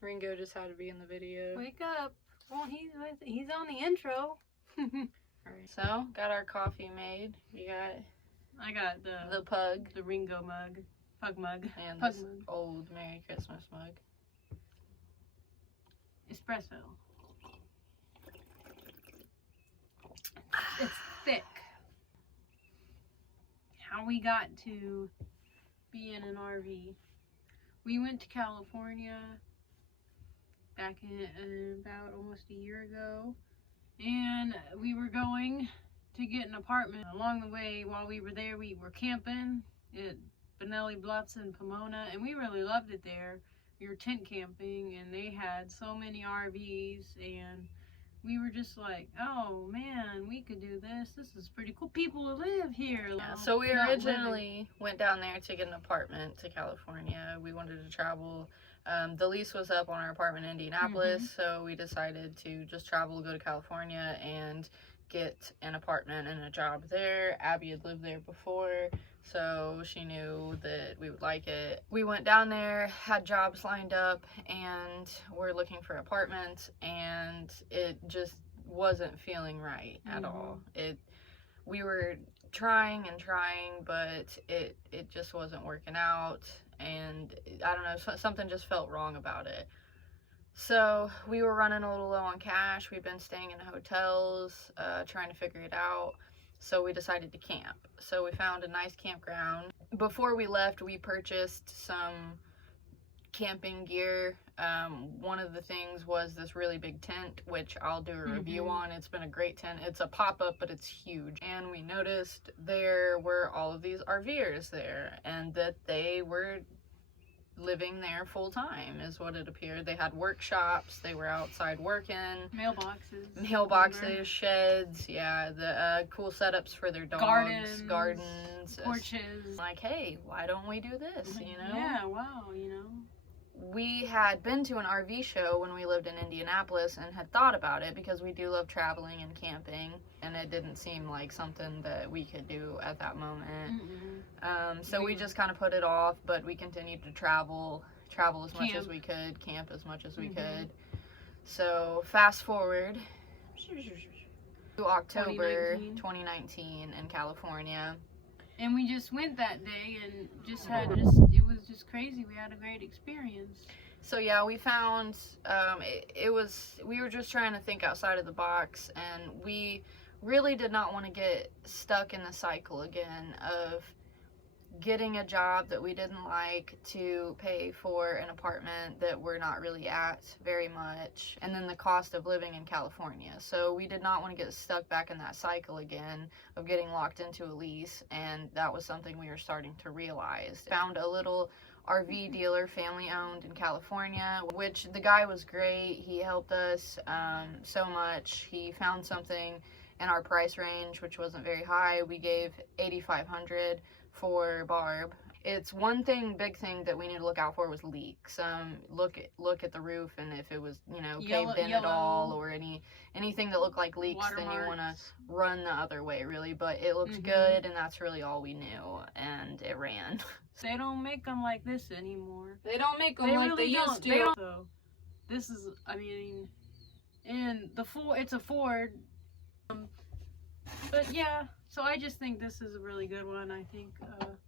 Ringo just had to be in the video. Wake up. Well, he's on the intro. Alright, so got our coffee made. I got the pug. The Ringo mug. Pug mug. And Pug this mug. old Merry Christmas mug. Espresso. It's thick. How we got to be in an RV. We went to California back in about almost a year ago, and we were going to get an apartment. Along the way, while we were there, we were camping at Benelli Bluffs in Pomona, and we really loved it there. We were tent camping, and they had so many RVs, and we were just like, oh man, we could do this. This is pretty cool. People who live here. Yeah, so we originally went down there to get an apartment to California. We wanted to travel. The lease was up on our apartment in Indianapolis, so we decided to just travel, go to California, and get an apartment and a job there. Abby had lived there before, so she knew that we would like it. We went down there, had jobs lined up, and we're looking for apartments, and it just wasn't feeling right at all. We were trying and trying, but it just wasn't working out, and I don't know, something just felt wrong about it. So we were running a little low on cash. We've been staying in hotels, trying to figure it out. So we decided to camp. So we found a nice campground. Before we left, we purchased some camping gear. One of the things was this really big tent, which I'll do a review on. It's been a great tent. It's a pop-up, but it's huge. And we noticed there were all of these RVers there, and that they were living there full time is what it appeared. They had workshops, they were outside working, mailboxes, sheds, yeah, the cool setups for their dogs, gardens, porches. Like, hey, why don't we do this, you know? Yeah, wow, you know. We had been to an RV show when we lived in Indianapolis and had thought about it because we do love traveling and camping, and it didn't seem like something that we could do at that moment. So we just kind of put it off, but we continued to travel as much as we could, camp as much as we could. So fast forward to October 2019 in California. And we just went that day and it was just crazy. We had a great experience. So yeah, we found, we were just trying to think outside of the box, and we really did not want to get stuck in the cycle again of getting a job that we didn't like to pay for an apartment that we're not really at very much, and then the cost of living in California. So we did not want to get stuck back in that cycle again of getting locked into a lease, and that was something we were starting to realize. Found a little RV dealer, family owned, in California, which the guy was great. He helped us so much. He found something in our price range, which wasn't very high. We gave $8,500 for Barb. It's one big thing that we need to look out for was leaks. Look at the roof, and if it was, you know, caved in at all, or anything that looked like leaks, then you want to run the other way, really. But it looked good, and that's really all we knew, and it ran. They don't make them like this anymore. They don't make them like they used to. So this is, I mean, and it's a Ford. But yeah, so I just think this is a really good one. I think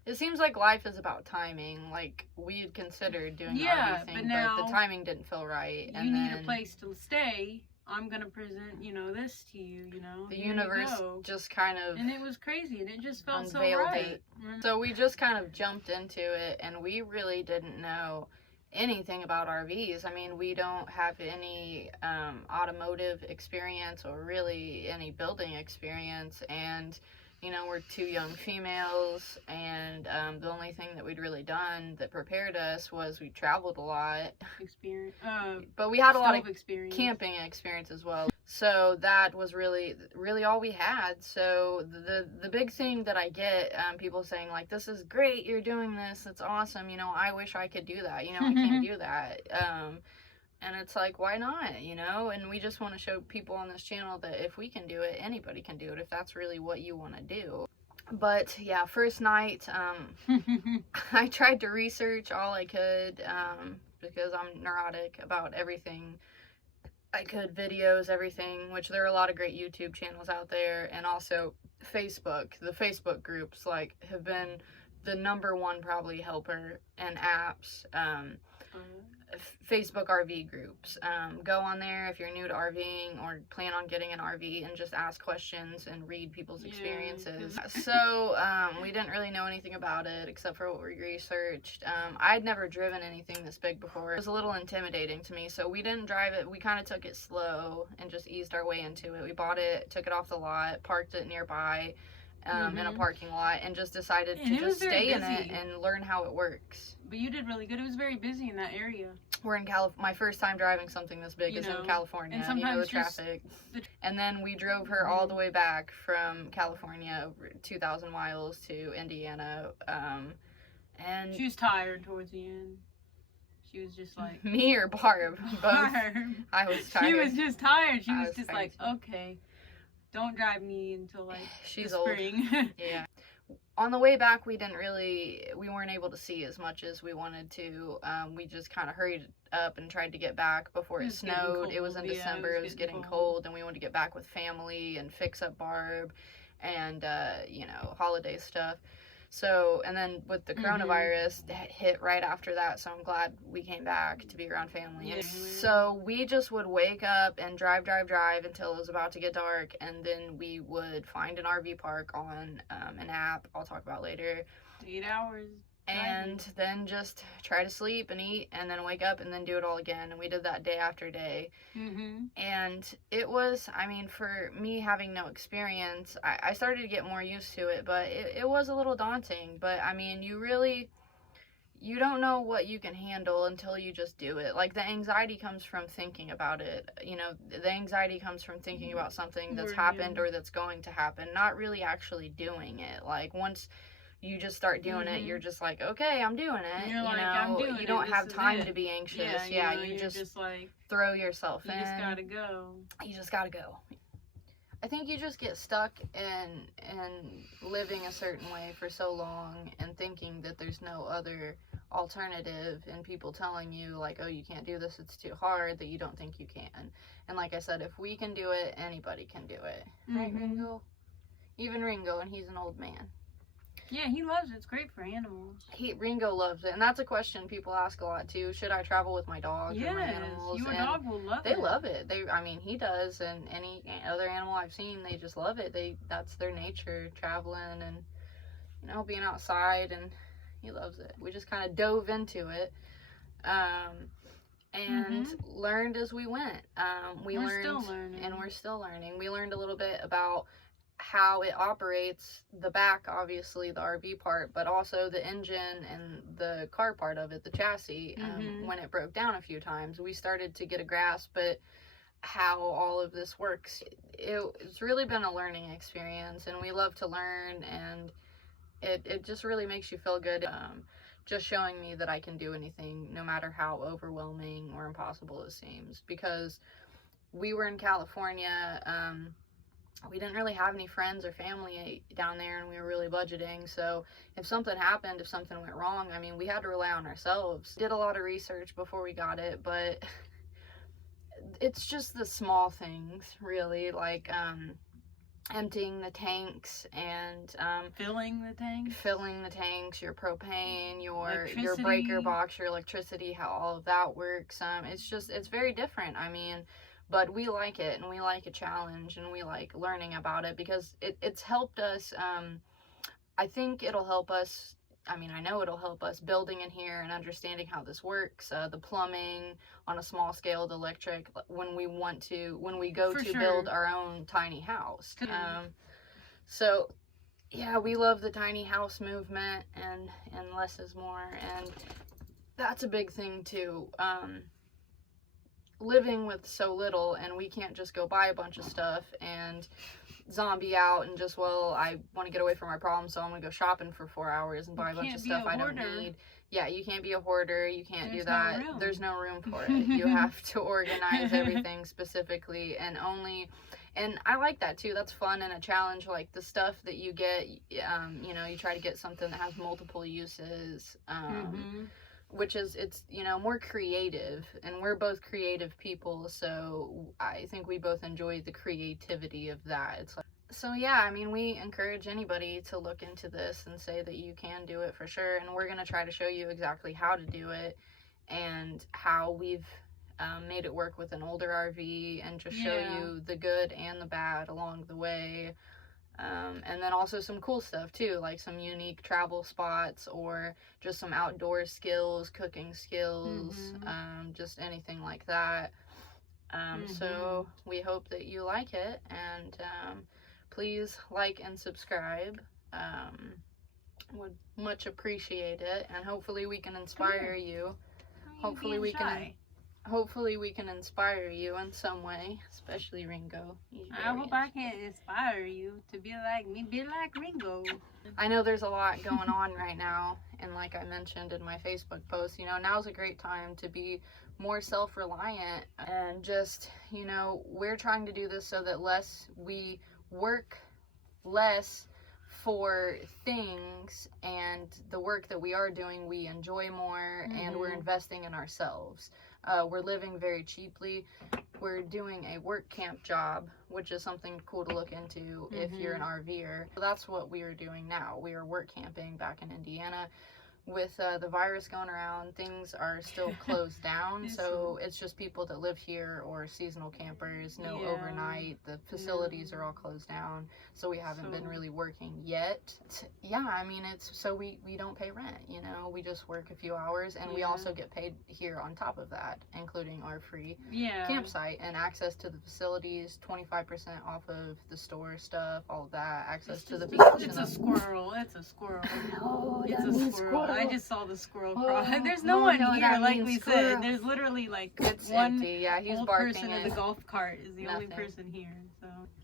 it seems like life is about timing. Like, we had considered doing the RV thing, but the timing didn't feel right. You need a place to stay. I'm gonna present, you know, this to you. You know, the universe just kind of, and it was crazy, and it just felt so right. So we just kind of jumped into it, and we really didn't know anything about RVs. I mean, we don't have any automotive experience or really any building experience, and you know, we're two young females, and the only thing that we'd really done that prepared us was we traveled a lot. But we had a lot of camping experience as well. So that was really all we had. So the big thing that I get, people saying like, this is great, you're doing this, it's awesome, you know, I wish I could do that, you know, I can't do that. And it's like, why not, you know? And we just want to show people on this channel that if we can do it, anybody can do it, if that's really what you want to do. But yeah, first night, I tried to research all I could. because I'm neurotic about everything I could, videos, everything, which there are a lot of great YouTube channels out there, and also Facebook. The Facebook groups, like, have been the number one probably helper and apps. Facebook RV groups. Go on there if you're new to RVing or plan on getting an RV and just ask questions and read people's experiences. So we didn't really know anything about it except for what we researched. I'd never driven anything this big before. It was a little intimidating to me, so we didn't drive it. We kind of took it slow and just eased our way into it. We bought it, took it off the lot, parked it nearby in a parking lot, and just decided to just stay in it and learn how it works. But you did really good. It was very busy in that area. We're in my first time driving something this big is in California. And sometimes the traffic. And then we drove her all the way back from California, over 2,000 miles to Indiana. And she was tired towards the end. She was just like... Me or Barb? Both. Barb. I was tired. She was just tired. She was just like, okay, don't drive me until like She's the spring. Old. Yeah. On the way back, we weren't able to see as much as we wanted to. We just kind of hurried up and tried to get back before it snowed. It was in December. It was getting cold, and we wanted to get back with family and fix up Barb and, holiday stuff. So, and then with the coronavirus hit right after that, so I'm glad we came back to be around family. Yeah. So we just would wake up and drive until it was about to get dark, and then we would find an RV park on an app I'll talk about later. 8 hours. And then just try to sleep and eat and then wake up and then do it all again. And we did that day after day. And it was, for me having no experience, I started to get more used to it, but it was a little daunting. But you don't know what you can handle until you just do it. Like, the anxiety comes from thinking about it. The anxiety comes from thinking about something that's happened or that's going to happen, not really actually doing it. Like, once you just start doing it, you're just like, okay, I'm doing it. You're like, I'm doing it. You don't have time to be anxious. You just like, throw yourself in. You just gotta go. You just gotta go. I think you just get stuck in living a certain way for so long and thinking that there's no other alternative, and people telling you like, oh, you can't do this, it's too hard, that you don't think you can. And like I said, if we can do it, anybody can do it. Right, Ringo? Even Ringo, and he's an old man. Yeah, he loves it. It's great for animals. Ringo loves it, and that's a question people ask a lot too. Should I travel with my dog or my animals? Your dog will love it. They love it. He does, and any other animal I've seen, they just love it. That's their nature, traveling and being outside, and he loves it. We just kind of dove into it, and learned as we went. We're still learning, and we're still learning. We learned a little bit about how it operates, the back, obviously, the RV part, but also the engine and the car part of it, the chassis. When it broke down a few times, we started to get a grasp at how all of this works. It's really been a learning experience, and we love to learn, and it just really makes you feel good. Just showing me that I can do anything, no matter how overwhelming or impossible it seems. Because we were in California, we didn't really have any friends or family down there, and we were really budgeting. So if something happened, if something went wrong, we had to rely on ourselves. Did a lot of research before we got it, but it's just the small things, really, like emptying the tanks and filling the tanks, your propane, your breaker box, your electricity, how all of that works. It's very different. But we like it, and we like a challenge, and we like learning about it because it's helped us. I think it'll help us. I know it'll help us building in here and understanding how this works. The plumbing on a small scale, the electric, when we go to build our own tiny house. So yeah, we love the tiny house movement, and less is more, and that's a big thing too. Living with so little, and we can't just go buy a bunch of stuff and zombie out and just, I want to get away from my problems, so I'm gonna go shopping for 4 hours and buy a bunch of stuff I don't need. Yeah, you can't be a hoarder. You can't do that. There's no room for it. You have to organize everything specifically, and I like that too. That's fun and a challenge. Like the stuff that you get, you try to get something that has multiple uses. which is, it's, you know, more creative, and we're both creative people, so I think we both enjoy the creativity of that. It's like, so yeah, I mean, we encourage anybody to look into this and say that you can do it for sure, and we're going to try to show you exactly how to do it and how we've made it work with an older RV, and just show you the good and the bad along the way. And then also some cool stuff too, like some unique travel spots, or just some outdoor skills, cooking skills, just anything like that. So we hope that you like it, and please like and subscribe. Would much appreciate it, and hopefully we can inspire you. Hopefully we can inspire you in some way, especially Ringo. I hope I can inspire you to be like me, be like Ringo. I know there's a lot going on right now, and like I mentioned in my Facebook post, you know, now's a great time to be more self-reliant, and just, you know, we're trying to do this so that we work less for things, and the work that we are doing we enjoy more, and we're investing in ourselves. We're living very cheaply. We're doing a work camp job, which is something cool to look into if you're an RVer. So that's what we are doing now. We are work camping back in Indiana. With the virus going around, things are still closed down, so it's just people that live here or seasonal campers, no overnight. The facilities are all closed down, so we haven't been really working yet. Yeah, I mean, it's so we don't pay rent, you know, we just work a few hours, and we also get paid here on top of that, including our free campsite and access to the facilities, 25% off of the store stuff, all of that, access to the beach. It's a squirrel. It's a squirrel. Oh, it's a squirrel. I just saw the squirrel cross. There's no one here, like we said. There's literally like one empty. Yeah, he's old barking person in the golf cart is the only person here.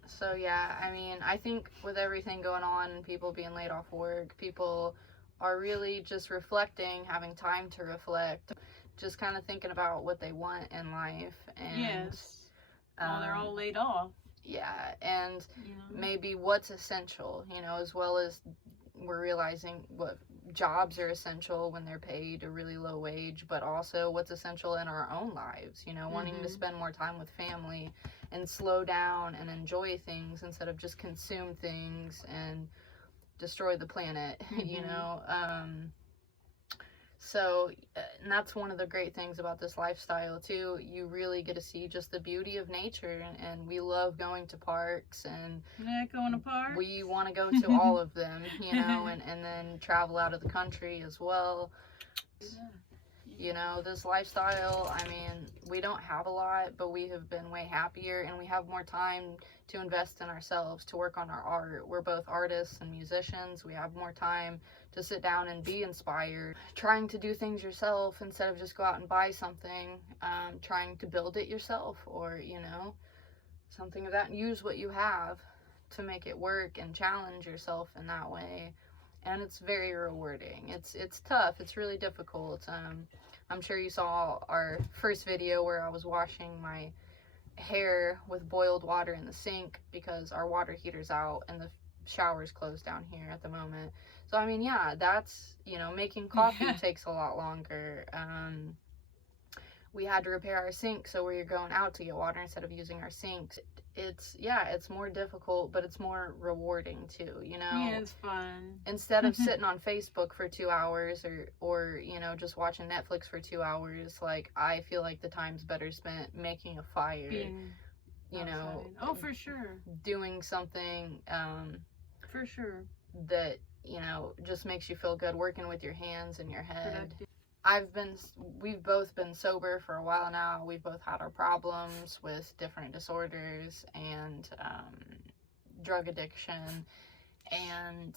So yeah, I mean, I think with everything going on and people being laid off work, people are really just reflecting, having time to reflect, just kind of thinking about what they want in life. And well, they're all laid off. Yeah, and maybe what's essential, you know, as well as we're realizing what jobs are essential when they're paid a really low wage, but also what's essential in our own lives, you know, wanting to spend more time with family and slow down and enjoy things instead of just consume things and destroy the planet, you know. So, and that's one of the great things about this lifestyle too. You really get to see just the beauty of nature, and we love going to parks, and going to parks. We want to go to all of them, you know, and then travel out of the country as well. You know, this lifestyle, I mean, we don't have a lot, but we have been way happier, and we have more time to invest in ourselves, to work on our art. We're both artists and musicians. We have more time to sit down and be inspired, trying to do things yourself instead of just go out and buy something, trying to build it yourself, or, you know, something of that, and use what you have to make it work and challenge yourself in that way. And it's very rewarding. It's tough. It's really difficult. I'm sure you saw our first video where I was washing my hair with boiled water in the sink because our water heater's out and the shower's closed down here at the moment. So, I mean, yeah, that's, you know, making coffee takes a lot longer. We had to repair our sink, so we were going out to get water instead of using our sinks. It's more difficult, but it's more rewarding too, you know? Yeah, it's fun. Instead of sitting on Facebook for 2 hours or, you know, just watching Netflix for 2 hours, like, I feel like the time's better spent making a fire, you know? Oh, for sure. Doing something, for sure, that, you know, just makes you feel good, working with your hands and your head. We've both been sober for a while now. We've both had our problems with different disorders and drug addiction, and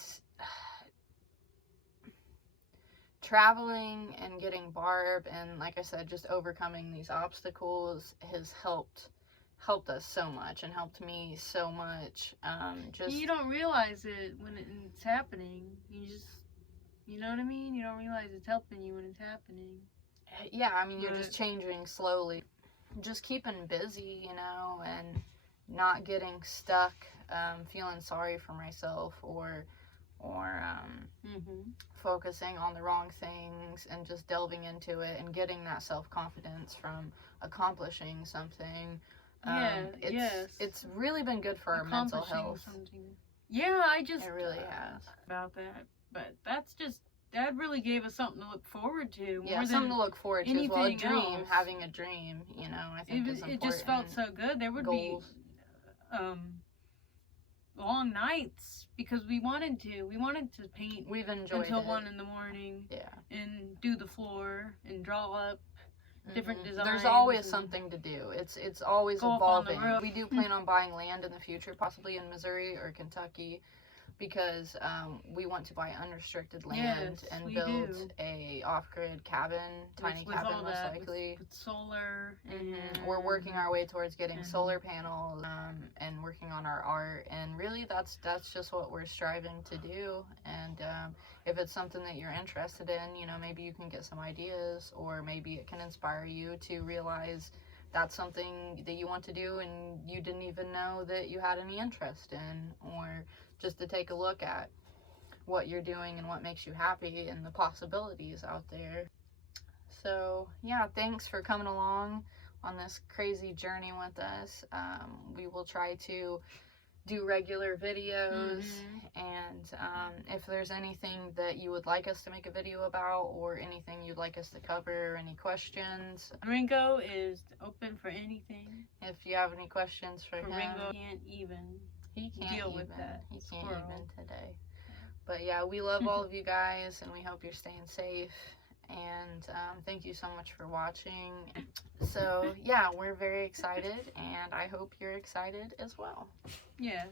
traveling and getting Barb, and like I said, just overcoming these obstacles has helped us so much, and helped me so much. You don't realize it when it's happening. You know what I mean? You don't realize it's helping you when it's happening. Yeah, I mean, you're just changing slowly. Just keeping busy, you know, and not getting stuck, feeling sorry for myself, or or focusing on the wrong things and just delving into it and getting that self-confidence from accomplishing something. It's really been good for our mental health. Yeah, it really has. About that, but that really gave us something to look forward to. Yeah, something to look forward to as well. A dream, having a dream, you know, I think is important. It just felt so good. There would be long nights because we wanted to paint. We've enjoyed until it. 1 in the morning. Yeah. And do the floor and draw up different designs. There's always something to do. It's always evolving. We do plan on buying land in the future, possibly in Missouri or Kentucky, because we want to buy unrestricted land and build a off-grid cabin, tiny cabin most likely. With solar. And we're working our way towards getting solar panels and working on our art, and really that's just what we're striving to do. And if it's something that you're interested in, you know, maybe you can get some ideas, or maybe it can inspire you to realize that's something that you want to do and you didn't even know that you had any interest in, or just to take a look at what you're doing and what makes you happy and the possibilities out there. So yeah, thanks for coming along on this crazy journey with us. We will try to do regular videos, and if there's anything that you would like us to make a video about, or anything you'd like us to cover, any questions, Ringo is open for anything. If you have any questions for him, Ringo he can't deal with that. He can't even today. But yeah, we love all of you guys, and we hope you're staying safe. And thank you so much for watching. So yeah, we're very excited, and I hope you're excited as well. Yes.